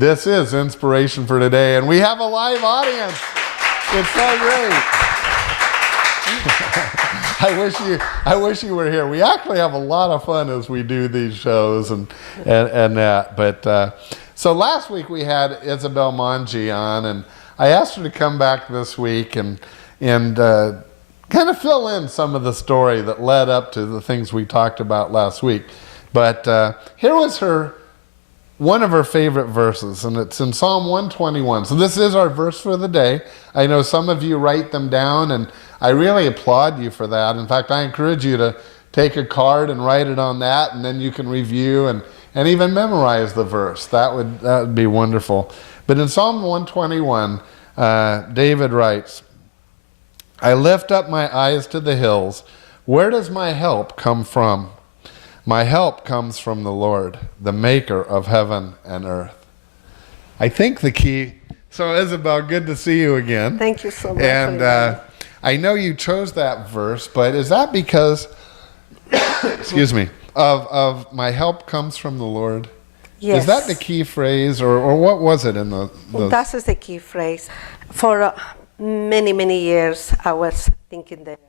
This is Inspiration for Today, and we have a live audience. It's so great. I wish you were here. We actually have a lot of fun as we do these shows and that. But so last week we had Isabel Monje on, and I asked her to come back this week and kind of fill in some of the story that led up to the things we talked about last week. But here was one of her favorite verses, and it's in Psalm 121. So this is our verse for the day. I know some of you write them down, and I really applaud you for that. In fact, I encourage you to take a card and write it on that, and then you can review and even memorize the verse. That would be wonderful. But in Psalm 121, David writes, I lift up my eyes to the hills. Where does my help come from? My help comes from the Lord, the maker of heaven and earth. I think the key... So Isabel, good to see you again. Thank you so much. And I know you chose that verse, but is that because, excuse me, of my help comes from the Lord? Yes. Is that the key phrase, or what was it in the... That is the key phrase. For many, many years, I was thinking that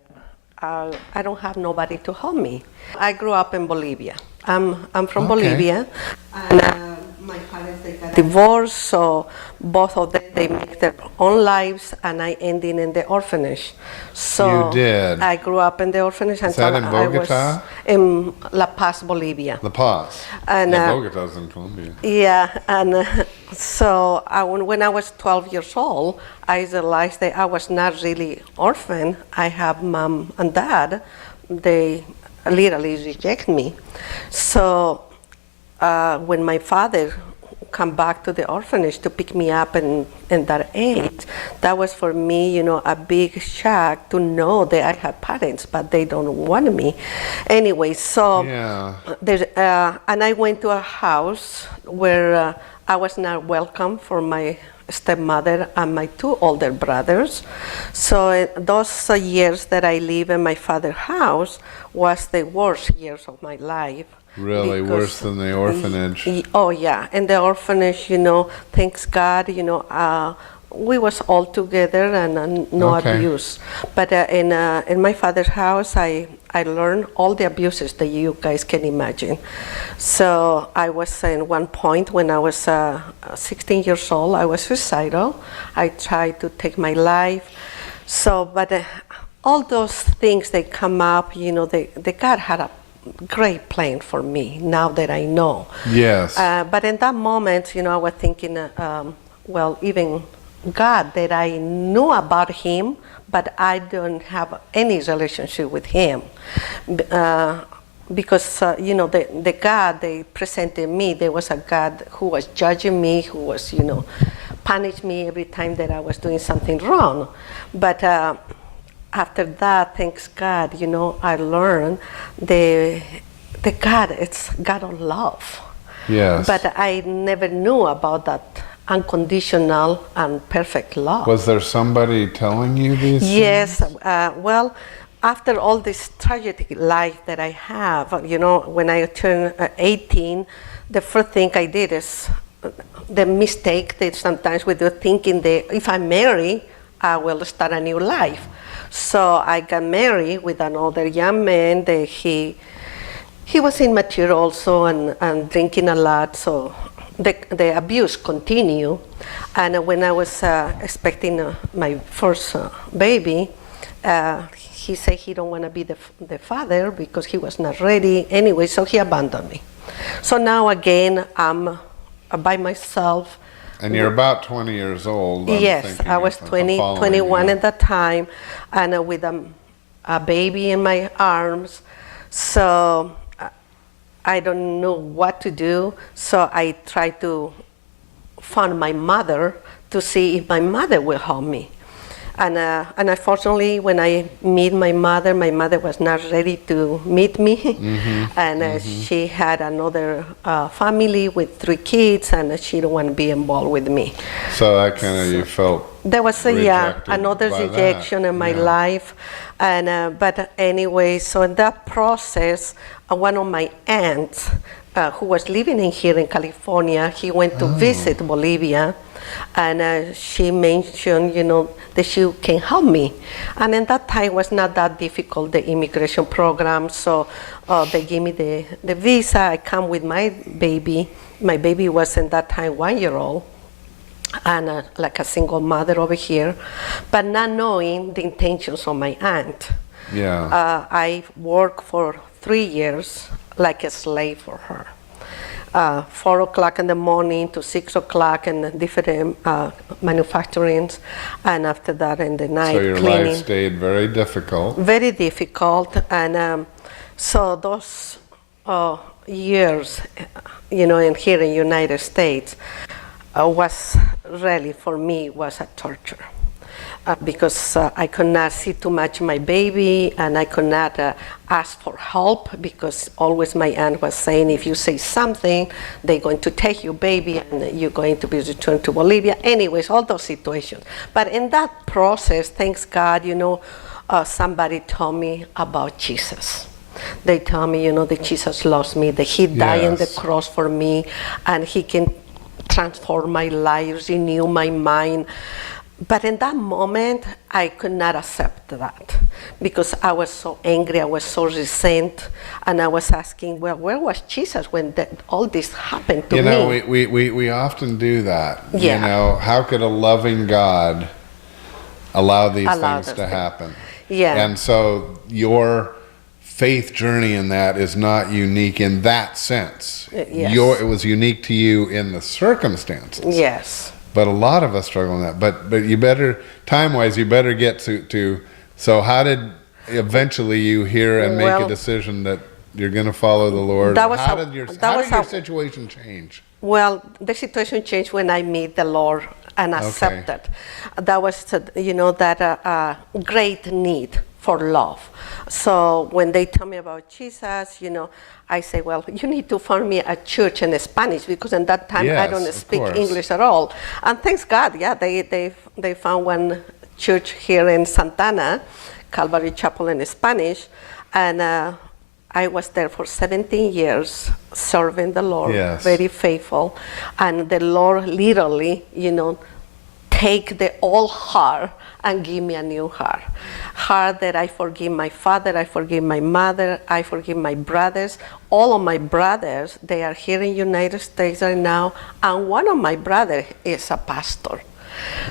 I don't have nobody to help me. I grew up in Bolivia. I'm from Bolivia, and my parents, they got divorced, so both of them, they make their own lives, and I ended in the orphanage. So you did? I grew up in the orphanage until I was in La Paz, Bolivia. La Paz. And, Bogota's in Colombia. Yeah, and so when I was 12 years old, I realized that I was not really orphan. I have mom and dad. They literally reject me. So when my father come back to the orphanage to pick me up in that age, that was for me, a big shock to know that I had parents, but they don't want me. Anyway, so and I went to a house where I was not welcome for my stepmother and my two older brothers. So those years that I lived in my father's house was the worst years of my life. Really, worse than the orphanage? Oh yeah, in the orphanage, thanks God, we was all together and no abuse. But in my father's house, I learned all the abuses that you guys can imagine. So I was in one point when I was 16 years old, I was suicidal. I tried to take my life. So, but all those things that come up, the God had a great plan for me now that I know. Yes. But in that moment, I was thinking, even God, that I knew about him, but I don't have any relationship with him. Because, the God they presented me, there was a God who was judging me, who was, punish me every time that I was doing something wrong. But after that, thanks God, I learned the God, it's God of love. Yes. But I never knew about that unconditional and perfect love. Was there somebody telling you these things? Yes. After all this tragic life that I have, when I turned 18, the first thing I did is the mistake that sometimes we do, thinking that if I marry, I will start a new life. So I got married with another young man that he was immature also and drinking a lot, so the abuse continued. And when I was expecting my first baby, he said he don't want to be the father because he was not ready anyway, so he abandoned me. So now again, I'm by myself. And you're about 20 years old. Yes, I was 21 at that time, and with a baby in my arms. So I don't know what to do. So I tried to find my mother to see if my mother will help me. And unfortunately, when I meet my mother was not ready to meet me. Mm-hmm. And she had another family with 3 kids, and she didn't want to be involved with me. So that kind of, you felt there was another rejection in my life. And but anyway, so in that process, one of my aunts, who was living in here in California, he went to visit Bolivia, and she mentioned, that she can help me. And in that time was not that difficult, the immigration program, so they gave me the visa. I come with my baby. My baby was in that time 1 year old, and like a single mother over here, but not knowing the intentions of my aunt. Yeah. I worked for 3 years like a slave for her. 4 o'clock in the morning to 6 o'clock in different manufacturings, and after that in the night So your cleaning. life stayed very difficult. Very difficult, and so those years, in here in United States, was really for me was a torture. Because I could not see too much my baby, and I could not ask for help, because always my aunt was saying, if you say something, they're going to take your baby and you're going to be returned to Bolivia. Anyways, all those situations. But in that process, thanks God, somebody told me about Jesus. They told me, that Jesus loves me, that he died on the cross for me, and he can transform my life, renew my mind. But in that moment, I could not accept that, because I was so angry, I was so resent, and I was asking, well, where was Jesus when all this happened to me? We often do that. Yeah. How could a loving God allow these things to happen? Yeah. And so your faith journey in that is not unique in that sense. Yes. It was unique to you in the circumstances. Yes. But a lot of us struggle in that. But you better, time-wise, you better get to. So how did eventually you hear and make a decision that you're going to follow the Lord? How did your situation change? Well, the situation changed when I met the Lord and accepted. That was, that great need for love. So when they tell me about Jesus, I say, well, you need to find me a church in Spanish, because in that time I don't speak English at all. And thanks God, they found one church here in Santana, Calvary Chapel in Spanish, and I was there for 17 years serving the Lord, very faithful. And the Lord literally, take the old heart and give me a new heart. Heart that I forgive my father, I forgive my mother, I forgive my brothers. All of my brothers, they are here in United States right now, and one of my brothers is a pastor.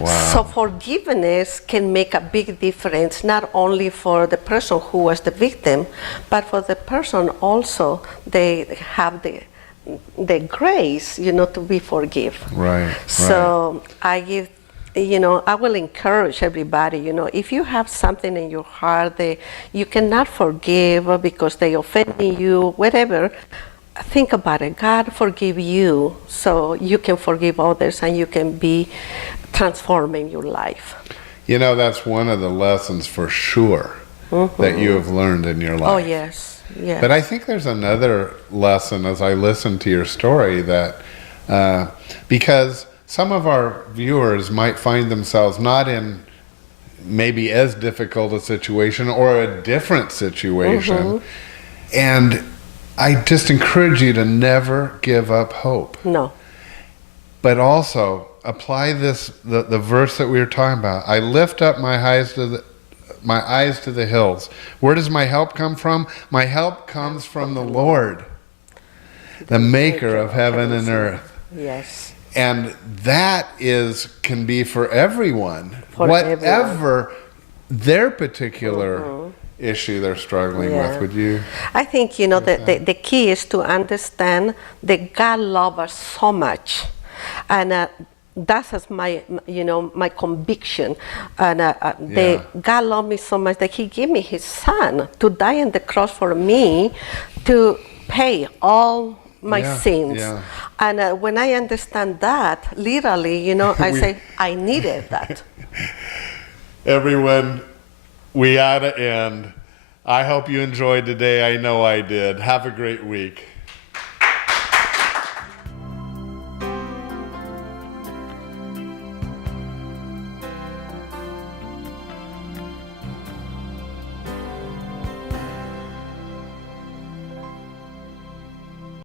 Wow. So forgiveness can make a big difference, not only for the person who was the victim, but for the person also, they have the grace, to be forgiven. Right. So I give, I will encourage everybody, if you have something in your heart that you cannot forgive because they offended you, whatever, think about it. God forgive you so you can forgive others and you can be transforming your life. That's one of the lessons for sure that you have learned in your life. Oh, yes. Yes. But I think there's another lesson as I listen to your story that, because some of our viewers might find themselves not in maybe as difficult a situation or a different situation. And I just encourage you to never give up hope. No. But also apply this, the verse that we were talking about. I lift up my eyes to the hills. Where does my help come from? My help comes from the Lord, the maker of heaven and earth. Yes. And that can be for everyone, whatever their particular issue they're struggling with. Would you? I think, the key is to understand that God loves us so much. And that's my, my conviction. And God loved me so much that he gave me his son to die on the cross for me, to pay all my sins. Yeah. And when I understand that, literally, I say, I needed that. Everyone, we ought to end. I hope you enjoyed today. I know I did. Have a great week.